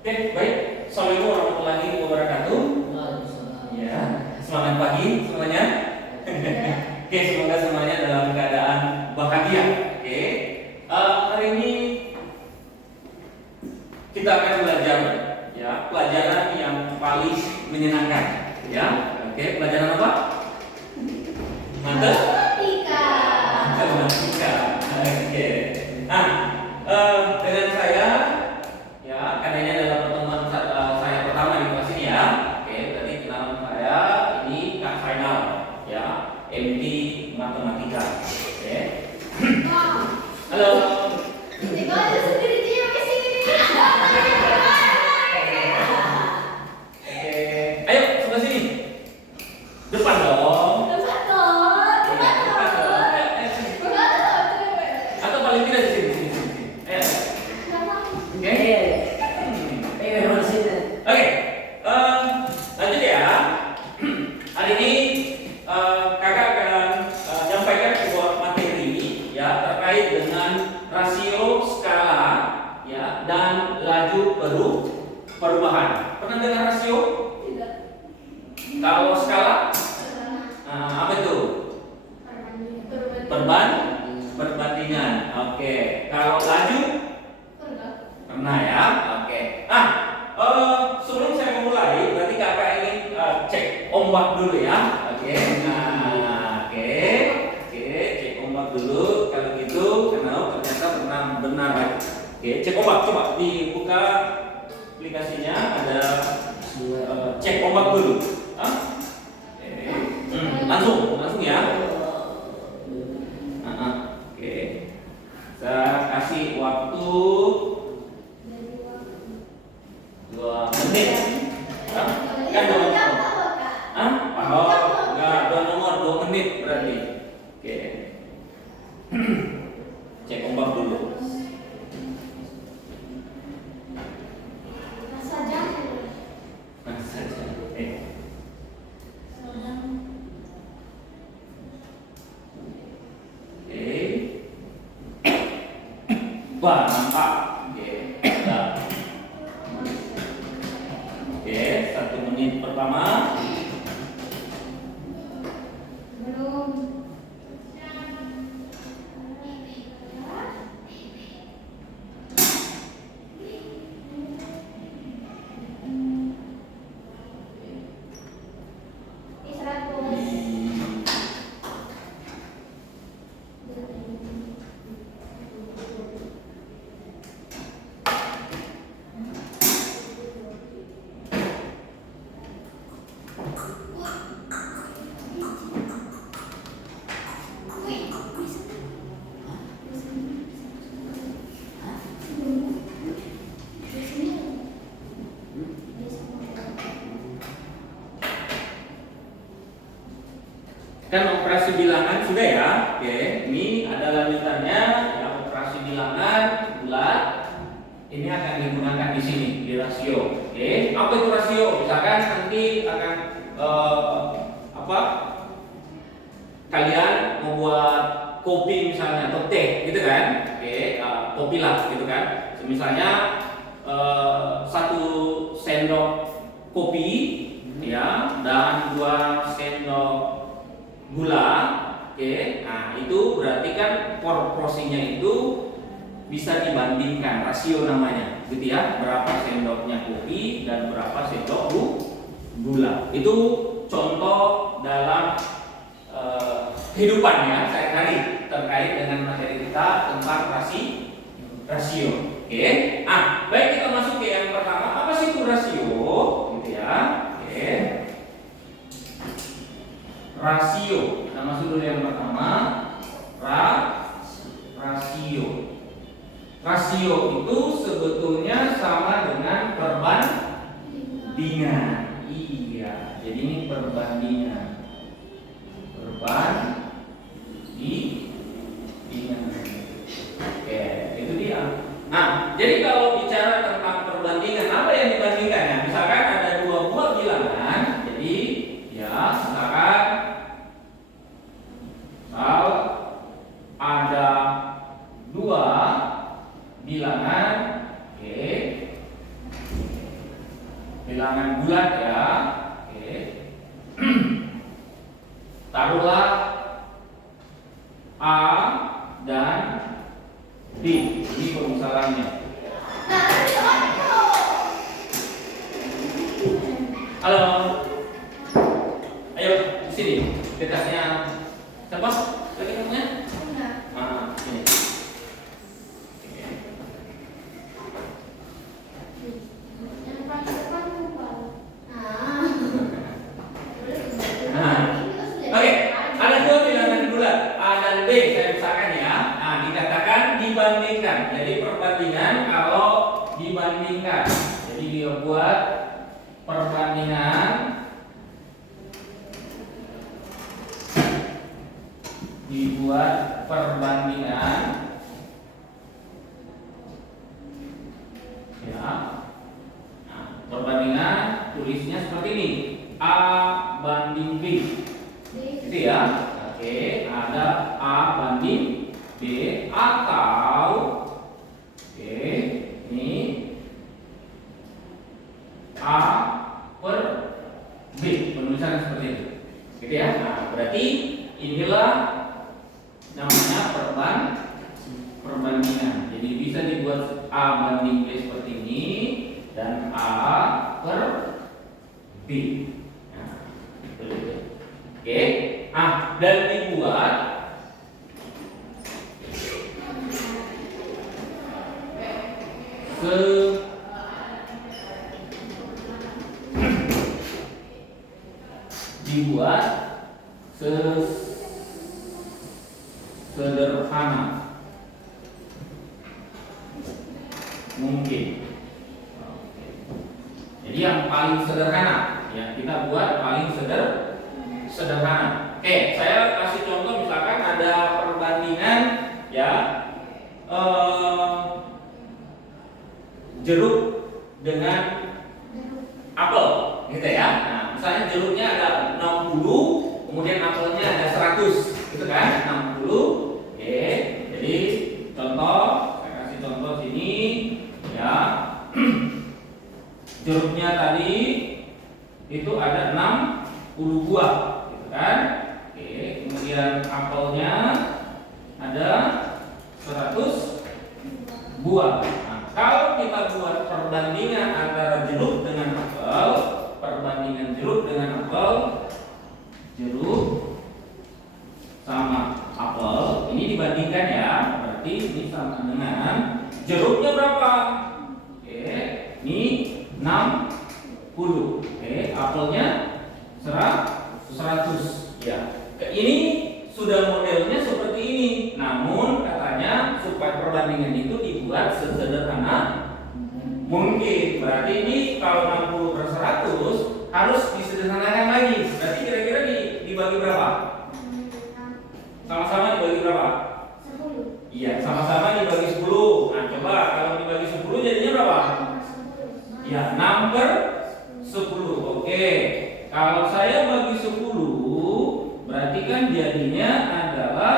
Oke, baik. Assalamualaikum warahmatullahi wabarakatuh. Ya, selamat pagi semuanya. Oke, semoga semuanya dalam keadaan bahagia. Oke, hari ini kita akan belajar ya pelajaran yang paling menyenangkan. Ya, oke, pelajaran apa? Matematika. Matematika. Oke. Nah, dengan saya ya karena ini adalah pertemuan saya pertama di kelas ini ya. Oke, berarti kenalan saya ini Kak Final ya, MT Matematika. Oke. Halo. Ayo sebelah sini. Depan dong. Atau paling tidak di sini. Ayo. Oke. Oke. Lanjut ya. Hari ini kakak akan menyampaikan sebuah materi ya terkait dengan rasio skala ya dan laju perubahan. Pernah dengar rasio? Kalau skala? Apa itu? Perbandingan. Oke. Kalau laju? Pernah ya. Oke. Sebelum saya memulai, berarti kakak ingin cek ombak dulu ya. Oke. Cek ombak dulu. Kalau gitu, karena ternyata benar. Oke, cek ombak. Coba dibuka aplikasinya. Ada cek ombak dulu. Langsung ya. Oke. Saya kasih waktu 2 menit. Kan 2 menit. Enggak, 2 nomor 2 menit berarti. Oke. Cek ombak dulu. Wah, mantap. Oke. Oke, 1 menit pertama. Kan operasi bilangan sudah ya. Oke, ini ada lanjutannya ya, operasi bilangan bulat. Ini akan digunakan di sini di rasio. Oke, apa itu rasio? Misalkan nanti akan kalian membuat kopi misalnya atau teh gitu kan. Oke, kopi lah gitu kan. Misalnya 1 sendok kopi ya dan 2 sendok gula. Oke, nah itu berarti kan porsinya itu bisa dibandingkan, rasio namanya gitu ya, berapa sendoknya kopi dan berapa sendok gula. Itu contoh dalam kehidupan ya sehari-hari terkait dengan materi kita tentang rasio. Oke, baik, kita masuk ke yang pertama. Apa sih itu rasio gitu ya. Oke, rasio. Kita masuk dulu yang pertama. Rasio. Rasio itu sebetulnya sama dengan perbandingan. Iya, jadi ini perbandingan. Perbandingan. Oke, itu dia. Nah, jadi kalau bicara bilangan bulat ya. Oke. Taruhlah A dan B. Ini pemisalannya. Halo. Ayo di sini. Dekatnya siapa? Lagi namanya? Ini. Oke, ada dua bilangan bulat A dan B, saya misalkan ya. Nah, dikatakan dibandingkan. Jadi perbandingan kalau dibandingkan. Jadi dia buat perbandingan. Dibuat perbandingan. Ya. Nah, perbandingan tulisnya seperti ini. A banding B. Gitu ya. Oke, ada A banding B atau oke, ini A per B. Penulisan seperti itu. Gitu ya. Nah, berarti inilah namanya perbandingan. Jadi bisa dibuat A banding B seperti ini dan A per B. Oke, dan dibuat sederhana mungkin. Jadi yang paling sederhana, ya kita buat paling sederhana. Oke, saya kasih contoh misalkan ada perbandingan ya jeruk dengan apel, gitu ya. Nah, misalnya jeruknya ada 60, kemudian apelnya ada 100, gitu kan? 60. Oke, jadi contoh, saya kasih contoh sini ya. Jeruknya tadi itu ada 60 buah, gitu kan? Oke, kemudian apelnya ada 100 buah. Nah, kalau kita buat perbandingan antara jeruk dengan apel, perbandingan jeruk dengan apel, jeruk sama apel, ini dibandingkan ya, berarti ini sama dengan jeruknya berapa? Oke, ini 60. Oke, apelnya 100. Ya. Ini sudah modelnya seperti ini. Namun katanya supaya perbandingan itu dibuat sesederhana mungkin. Berarti ini kalau 60 per 100 harus disederhanakan lagi. Berarti kira-kira dibagi berapa? Sama-sama dibagi berapa? 10. Iya, sama-sama dibagi 10. Nah, coba kalau dibagi 10 jadinya berapa? Ya, 6 per 10. Oke. Kalau saya bagi 10, berarti kan jadinya adalah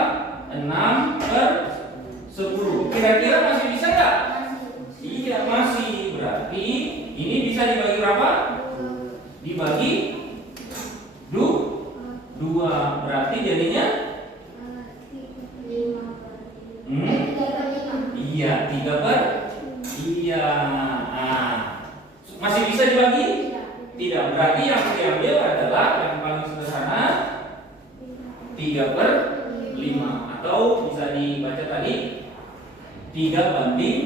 6 per 10. Kira-kira masih bisa nggak? Iya, masih. Berarti ini bisa dibagi berapa? Dibagi 2. Berarti jadinya iya, 3 per. Iya. Nah, masih bisa dibagi? Tidak. Berarti yang diambil adalah yang paling sederhana 3 per 5. Atau bisa dibaca tadi 3 banding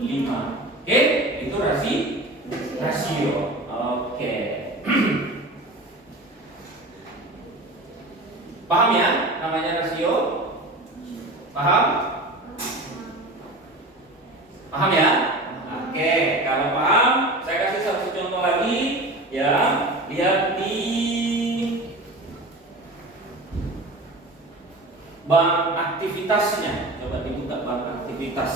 5. Oke, itu rasio. Oke. Paham ya namanya rasio? Paham? Paham ya? Oke, kalau paham, saya kasih satu contoh lagi ya. Lihat di bank aktivitasnya. Coba dibuka bank aktivitas.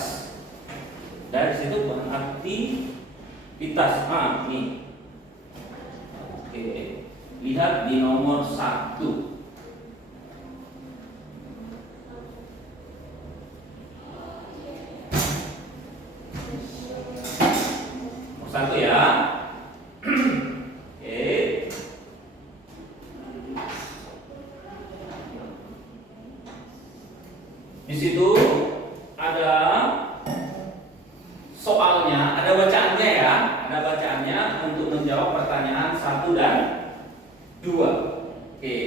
Dari situ bank aktivitas. Nih. Oke. Lihat di nomor 1. Satu ya. pada bacaannya untuk menjawab pertanyaan 1 dan 2. Oke.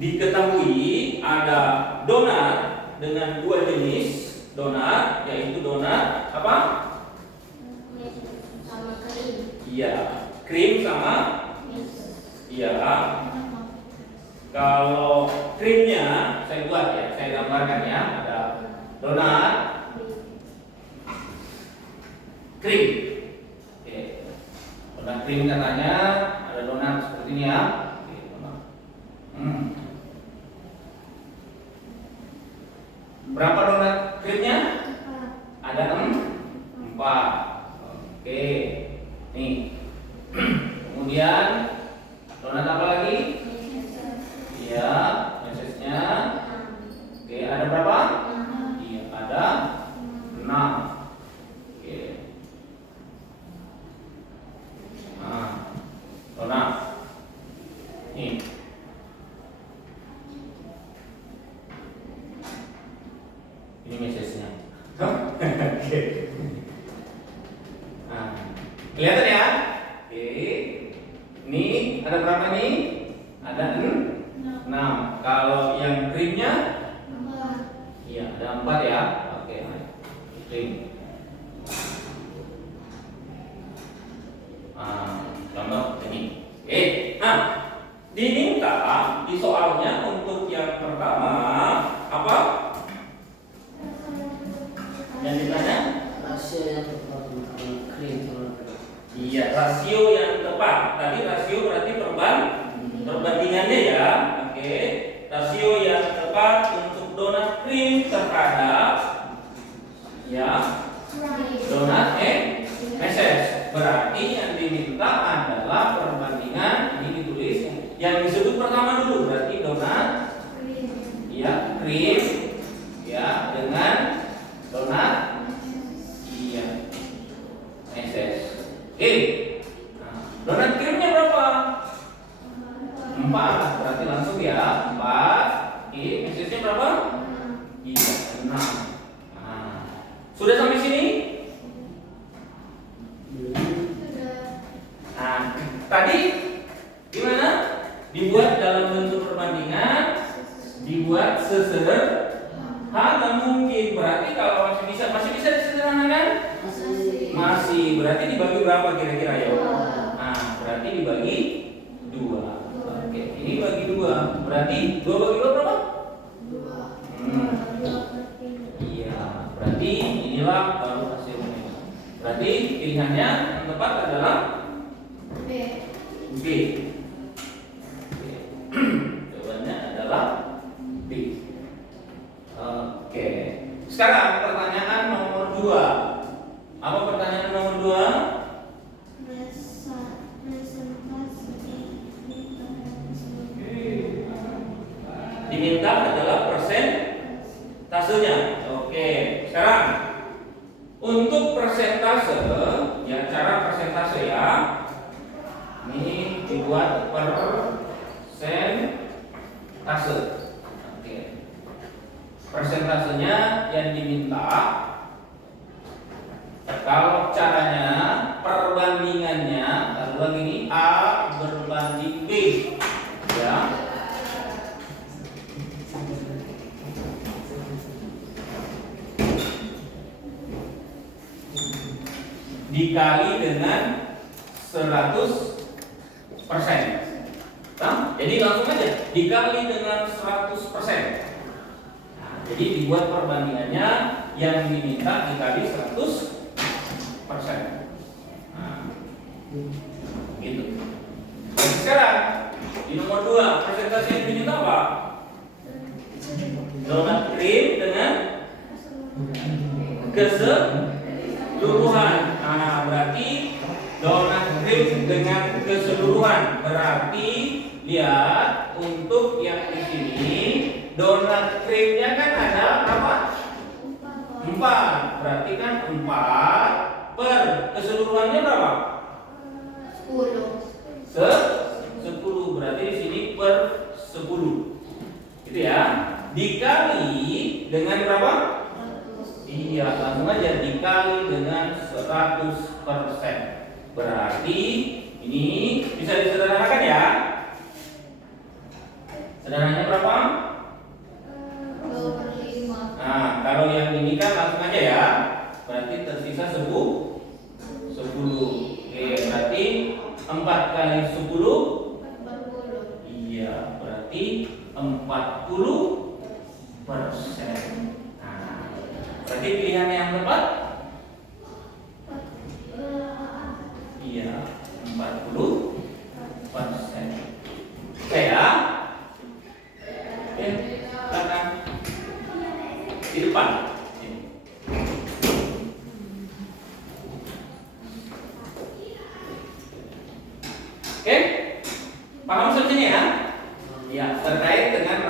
Diketahui ada donat dengan 2 jenis donat, yaitu donat apa? Sama krim. Iya, krim sama. Iya. Kalau krimnya saya buat ya, saya gambarkan ya. Ada donat, krim. Oke. Donat krim katanya ada donat seperti ini ya. Oke, donat. Berapa donat krimnya? Ada 4. Oke. Nih. Kemudian donat apa lagi? Iya, mesesnya. Oke, ada berapa? Iya, ada 6. Oke. Nah, donat. Nih. Ini mesesnya. Oke. Nah, kelihatan ya? Oke. Ini ada berapa nih? Ada 6. Kalau yang krimnya? Iya, ada 4 ya. Oke, krim. Contoh ini. Oke. Nah, diminta di soalnya untuk yang pertama apa? Yang ditanya? Rasio yang tepat antara krim sama beras. Iya, rasio yang tepat. Tadi rasio berarti perbandingannya ya. Oke. Rasio yang tepat untuk donat krim terhadap ya donat meses. Berarti yang diminta adalah perbandingan, ini ditulis yang disebut pertama dulu, berarti donat ya krim ya dengan donat iya meses. Oke. Nah, donat krimnya berapa? 4. Berarti langsung ya 4. Oke, mesesnya berapa? Iya, 6. Nah, sudah sampai sini? Nah, tadi gimana? Dibuat dalam bentuk perbandingan, dibuat sesederhana mungkin. Berarti kalau masih bisa disederhanakan? Masih. Berarti dibagi berapa kira-kira ya? Nah, berarti dibagi 2. Oke, ini bagi 2. Berarti 2 bagi 2 berapa? 2. Iya, berarti inilah baru hasilnya. Berarti pilihannya yang tepat adalah B. Jawabannya adalah B. Oke. Sekarang pertanyaan nomor 2. Apa pertanyaan nomor 2? Diminta adalah persentasenya. Oke. Sekarang untuk persentase, ya cara persentase ya. Ini dibuat persentase. Oke. Persentasenya yang diminta. Kalau caranya perbandingannya, taruhlah gini, A berbanding B, ya. Dikali dengan 100%. Nah, jadi langsung aja dikali dengan 100%. Nah, jadi dibuat perbandingannya yang diminta dikali 100%. Nah, gitu. Nah, sekarang di nomor 2 persentase yang diminta apa? Donat krim dengan keseluruhan. Nah, berarti donat krim dengan keseluruhan. Berarti lihat untuk yang di sini donat krimnya kan ada berapa? 4. Berarti kan 4 per keseluruhannya berapa? 10. 10. Berarti di sini per 10. Gitu ya. Dikali dengan berapa? Iya, langsung aja dikali dengan 100%. Berarti ini bisa disederhanakan ya. Sederhananya berapa? 25. Nah, kalau yang ini kan langsung aja ya. Berarti tersisa 10. Oke, berarti 4 kali 10. 40. Iya, berarti 40%. Nah, berarti pilihan yang tepat? Iya, 40%. Oke ya. Oke, silakan. Di depan. Sini. Oke, paham sampai sini ya? Ya, terkait dengan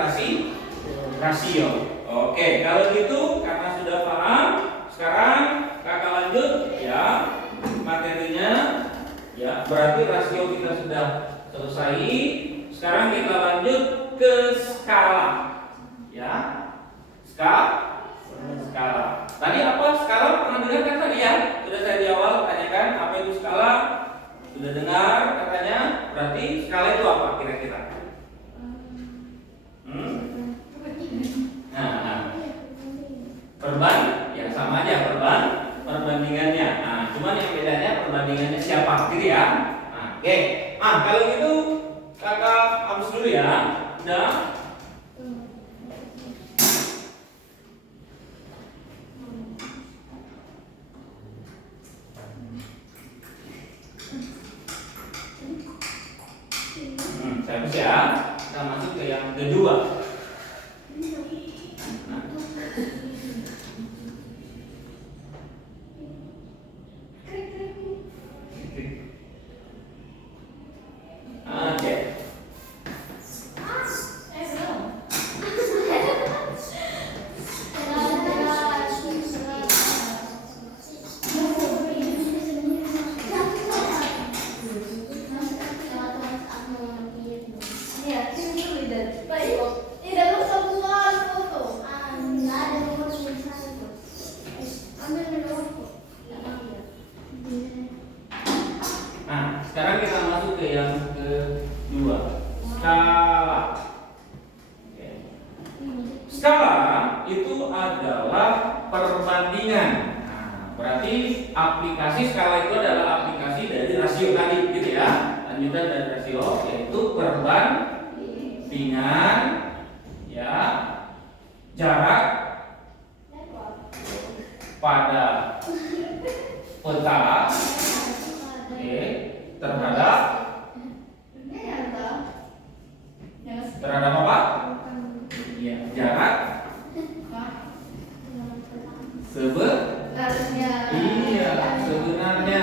rasio. Oke, kalau gitu karena sudah paham, sekarang kakak lanjut ya materinya. Ya, berarti rasio kita sudah selesai. Sekarang kita lanjut ke skala. Ya, skala. Tadi apa skala? Pernah dengar kan tadi ya? Sudah saya di awal tanyakan apa itu skala. Sudah dengar katanya? Berarti skala itu apa kira-kira? Ya sama aja perbandingannya. Nah, cuman yang bedanya perbandingannya siapa gitu ya. Nah, oke. Kalau gitu kakak hapus dulu ya. Udah. Saya hapus ya. Kita masuk ke yang kedua. Sekarang kita masuk ke yang kedua, skala. Skala itu adalah perbandingan. Nah, berarti aplikasi skala itu adalah aplikasi dari rasio tadi, gitu ya. Lanjutan dari rasio yaitu perbandingan, ya, jarak pada peta. Terhadap apa? Ya, jarak sebenarnya.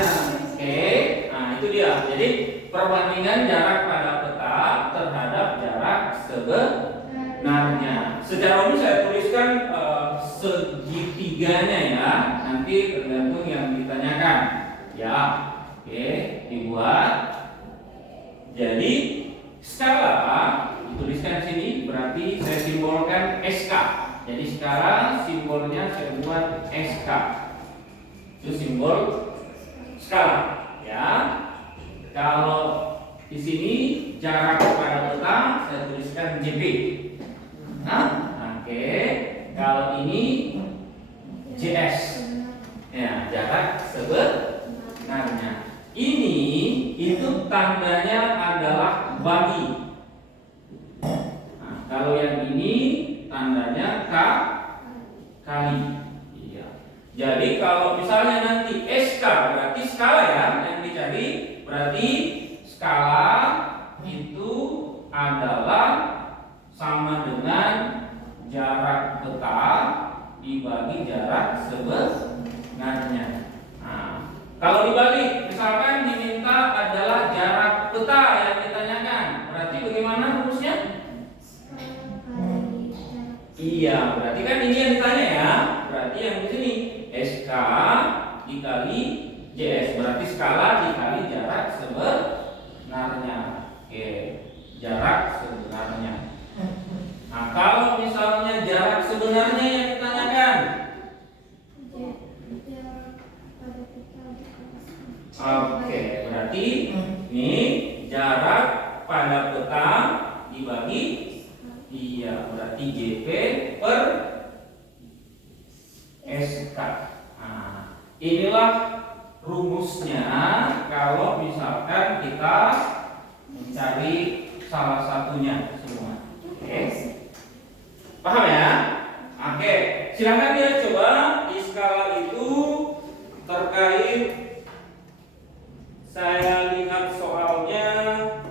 Oke, nah itu dia. Jadi perbandingan jarak pada peta terhadap jarak sebenarnya. Secara umum saya tuliskan segitiganya ya. Nanti tergantung yang ditanyakan. Ya, oke, dibuat. Jadi skala dituliskan sini berarti saya simbolkan SK. Jadi sekarang simbolnya saya buat SK. Itu simbol skala, ya. Kalau di sini jarak pada peta saya tuliskan JP. Nah, oke. Kalau ini JS. Ya, jarak sebenarnya. Ini itu tandanya adalah bagi. Nah, kalau yang ini tandanya kali. Iya. Jadi kalau misalnya nanti SK berarti skala ya yang dicari, berarti skala itu adalah sama dengan jarak peta dibagi jarak sebenarnya. Nah, kalau dibalik, misalkan diminta adalah jarak peta yang ditanyakan, berarti bagaimana rumusnya? Iya, berarti kan ini yang ditanya ya. Berarti yang di sini SK dikali JS, berarti skala dikali jarak sebenarnya. Oke, jarak sebenarnya. Nah, kalau misalnya jarak sebenarnya yang ditanyakan, Oke, berarti ini jarak pada peta dibagi, iya, berarti JP per SK. Nah, inilah rumusnya kalau misalkan kita mencari salah satunya semua. Oke, paham ya? Oke, silakan ya coba di skala itu terkait. Saya lihat soalnya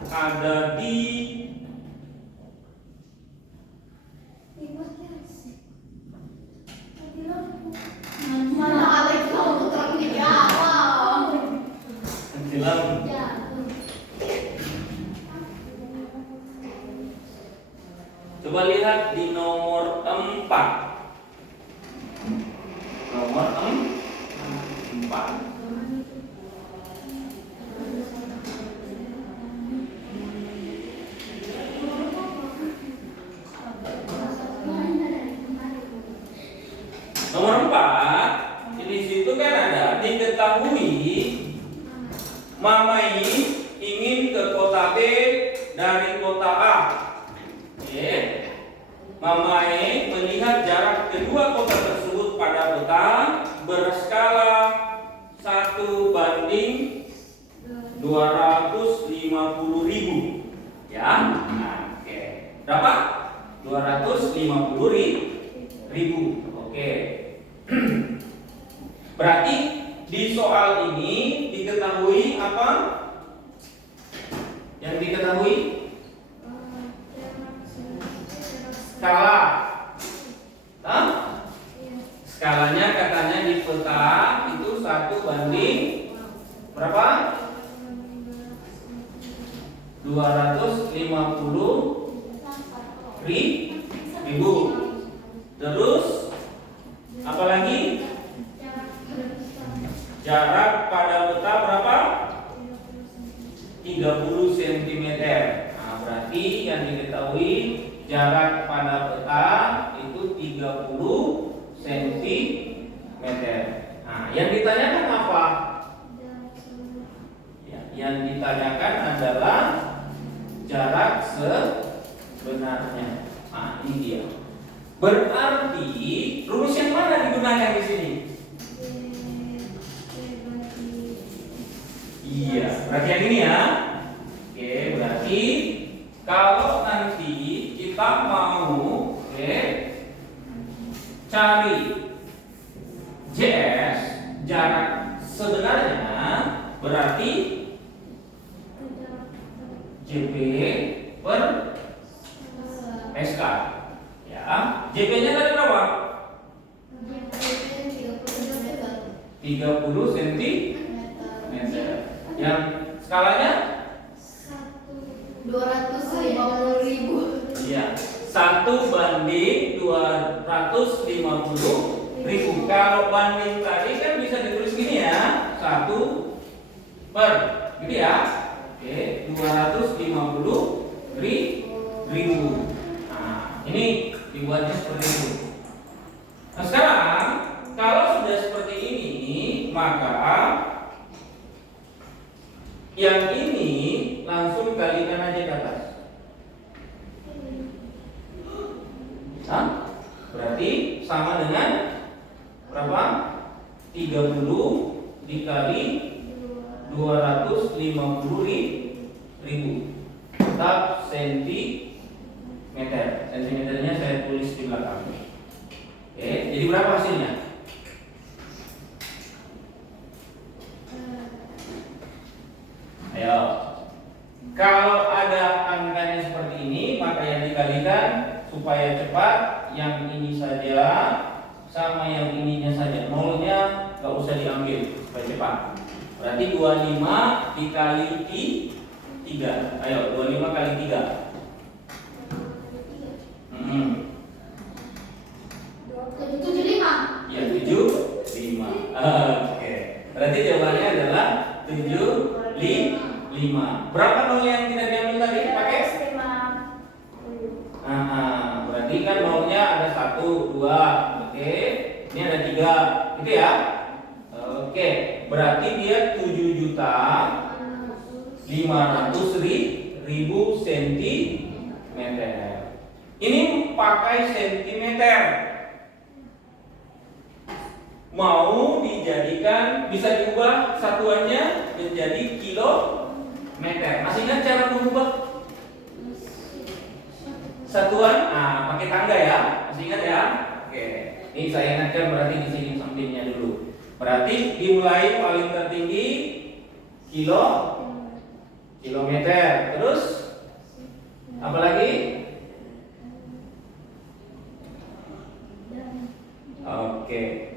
ada di Mana Alex kamu terang dijawab. dalam. Coba lihat di nomor 4. Nomor 4. Nomor 4, di situ kan ada diketahui Mamai ingin ke kota B dari kota A. Oke. Mamai melihat jarak kedua kota tersebut pada peta berskala 1:250.000. Ya. Nah, oke. Berapa? 250.000. Oke. Berarti di soal ini diketahui apa? Yang diketahui skala. Hah? Skalanya katanya di peta itu 1 banding berapa? 250.000. Terus apalagi? Jarak pada peta berapa? 30 cm. Nah, berarti yang diketahui jarak pada peta itu 30 cm. Nah, yang ditanyakan apa? Ya, yang ditanyakan adalah jarak sebenarnya. Nah, ini dia. Berarti rumus yang mana digunakan di sini? Iya, berarti yang ini ya. Oke, berarti kalau nanti kita mau cari JS jarak sebenarnya, berarti JP per SK. Ya, JP-nya tadi berapa? 30 cm. Yang skalanya 250.000. iya, 1:250.000. Kalau banding tadi kan bisa ditulis gini ya, 1 per gitu ya. Oke, 250.000. Nah, ini dibuatnya seperti itu. Nah, sekarang kalau sudah seperti ini, maka yang ini langsung kalikan aja ke atas. Hah? Berarti sama dengan berapa? 30 dikali 250.000. Tetap sentimeter. Sentimeternya saya tulis di belakang. Oke, jadi berapa hasilnya? Ayo. Kalau ada angkanya seperti ini, maka yang dikalikan supaya cepat, yang ini saja sama yang ininya saja. Nolnya nggak usah diambil supaya cepat. Berarti 25 dikali 3. Ayo, 25 kali 3. 75. Ya, 75. Oke. Berarti jawabannya adalah 75. Berapa nol yang tidak diambil tadi? Pakai? Berarti kan nolnya ada 1, 2. Oke. Ini ada 3. Gitu ya? Oke. Oke, berarti dia 7.500.000 sentimeter. Ini pakai sentimeter. Mau dijadikan, bisa diubah satuannya menjadi kilometer. Masih ingat cara mengubah satuan? Nah, pakai tangga ya. Masih ingat ya? Oke. Ini saya ingatkan berarti di sini sampingnya dulu. Berarti dimulai paling tertinggi kilometer. Terus apa lagi? Oke.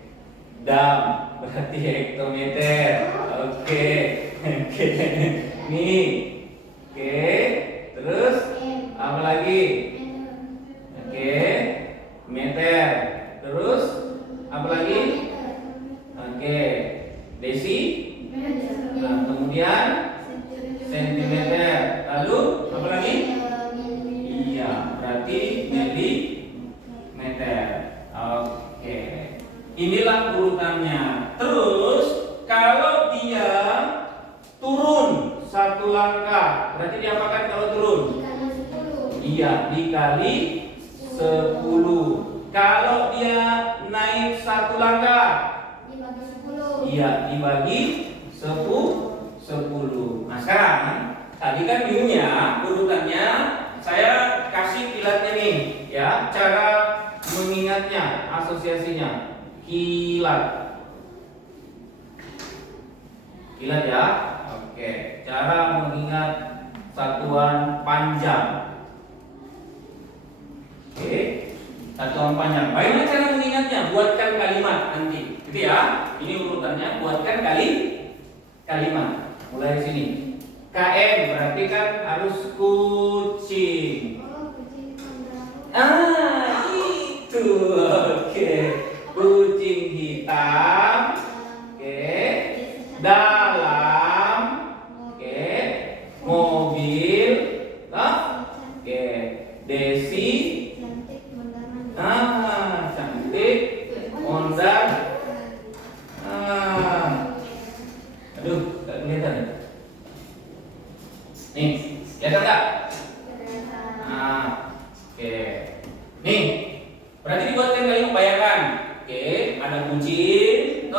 Dam berarti hektometer. Oke. Oke. Nih. Oke. Terus apa lagi? Oke. Meter. Terus apa lagi? Oke. Desi. Nah, kemudian sentimeter. Lalu apa lagi? Iya, berarti milimeter. Oke. Inilah urutannya. Terus kalau dia turun satu langkah, berarti diapakan kalau turun? Iya, dikali 10. Kalau dia naik satu langkah, iya, dibagi 10. Nah sekarang tadi kan bingung urutannya. Saya kasih kilatnya nih, ya, cara mengingatnya, asosiasinya. Kilat ya. Oke, cara mengingat satuan panjang. Oke, satuan panjang. Bagaimana cara mengingatnya? Buatkan kalimat nanti, gitu ya. Ini urutannya, buatkan kalimat. Mulai di sini. KM berarti kan harus kucing. Itu. Oke. Kucing hitam. Oke. Dalam. Oke. Mobil. Oke. Desi. Cantik. Mondar. Aduh, gak kelihatan ya? Nih, kelihatan gak? Oke. Nih, berarti dibuatkan kalimat, bayangkan. Oke, ada kucing,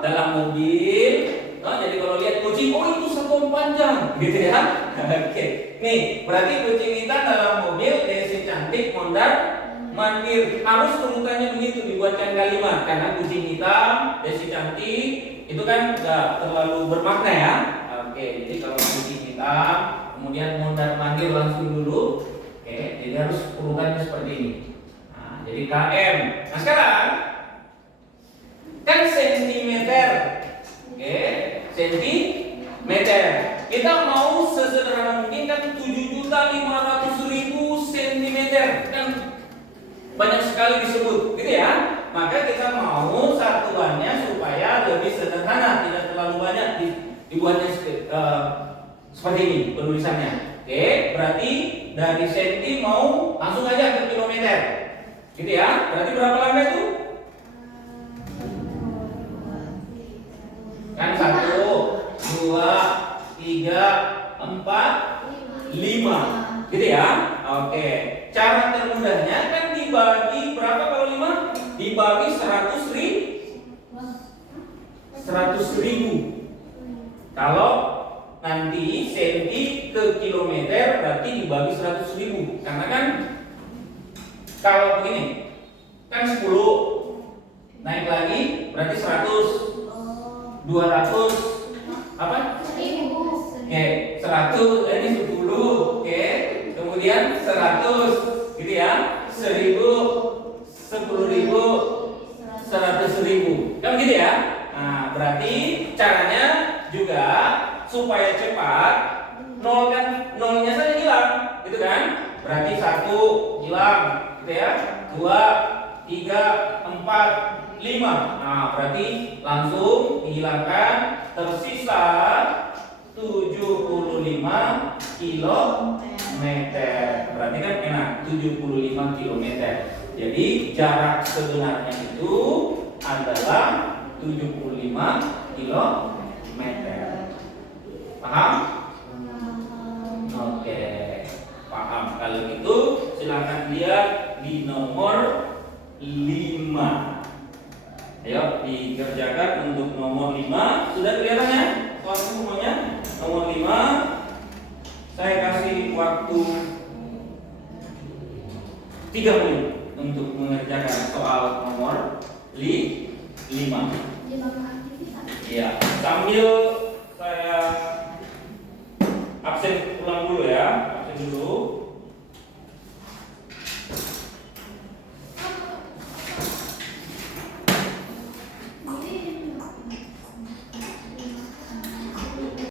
dalam mobil. Jadi kalau lihat kucing, oh itu satuan panjang, gitu ya. Oke. Nih, berarti kucing hitam dalam mobil, Desi cantik, mondar, mandir. Harus urutannya begitu dibuatkan kalimat, karena kucing hitam, Desi cantik, itu kan nggak terlalu bermakna ya. Oke, jadi kalau kucing hitam, kemudian mondar mandir langsung dulu. Oke, jadi harus urutannya seperti ini. Nah, jadi KM. Nah sekarang kan sentimeter. Oke, sentimeter. Kita mau sesederhana mungkin kan 7.500.000 sentimeter. Kan banyak sekali disebut, gitu ya. Maka kita mau satuannya supaya lebih sederhana, tidak terlalu banyak dibuatnya seperti ini penulisannya. Oke, berarti dari senti mau langsung aja ke kilometer, gitu ya. Berarti berapa langkah itu? Kan 1, 2, 3, 4, 5, gitu ya. Oke, cara termudahnya kan dibagi berapa kalau 5? Dibagi 100.000. Kalau nanti senti ke kilometer berarti dibagi 100.000. Karena kan kalau begini kan 10 naik lagi berarti 100, 200 apa? 1000. Oke, 100 ini 10. Oke, kemudian 100, gitu ya. 1.000, 10.000, 100.000. Kan gitu ya. Nah, berarti caranya juga supaya cepat, nolnya saja hilang, gitu kan? Berarti 1 hilang, gitu ya. 2, 3, 4, 5. Nah, berarti langsung dihilangkan, tersisa 75 kilometer. Berarti kan enak, 75 kilometer. Jadi jarak sebenarnya itu adalah 75 kilometer. Paham? Oke, paham. Kalau gitu silakan lihat di nomor 5. Ayo dikerjakan untuk nomor 5. Sudah kelihatan ya? Soal semuanya. Nomor 5. Saya kasih waktu 3 menit untuk mengerjakan soal nomor 5. Dia bakal aktivitas. Iya, sambil